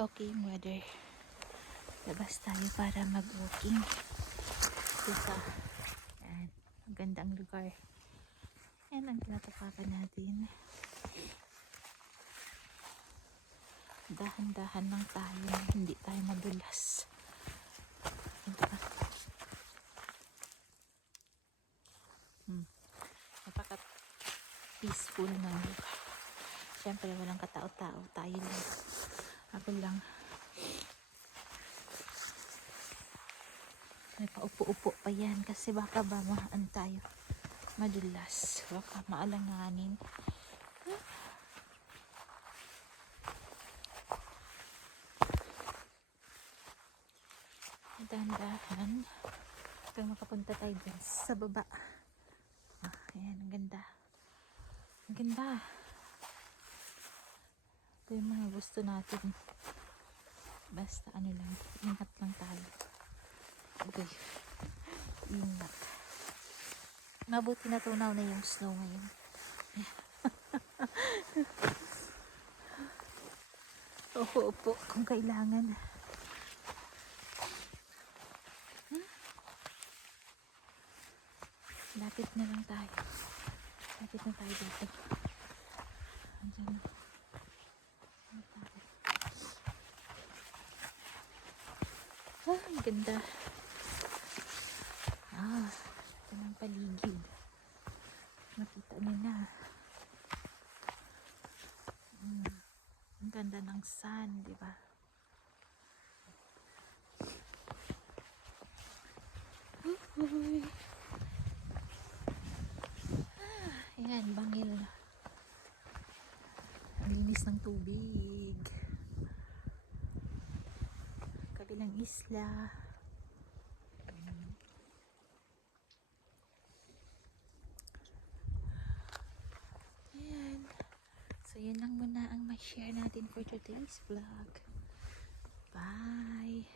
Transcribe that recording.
okay yung weather. Labas tayo para mag-walking. Dito. Yan. Ang ganda ang lugar. Yan ang tinatapakan natin. Dahan-dahan lang tayo. Hindi tayo madulas. Napaka peaceful ng lugar. Siyempre walang katao-tao. Tayo lang. Ako lang. May paupo-upo pa yan kasi baka ba tayo madulas, baka maalanganin. Dahan-dahan hanggang makapunta tayo dyan sa baba. Ayan, ang ganda, ang ganda. Ito yung mga gusto natin, basta ano lang, ingat lang tayo. Okay, ingat. Mabuti na tunaw na yung snow ngayon. Upo-upo kung kailangan. Lapit na lang tayo. Lapit na tayo dito. Andyan na. Ang ganda. Ito ng paligid. Makita nyo na. Ang ganda ng sun, di ba? Ayan, bangil. Ang linis ng tubig. Kabilang isla. Ayan. So, yun lang muna ang ma-share natin for today's vlog. Bye!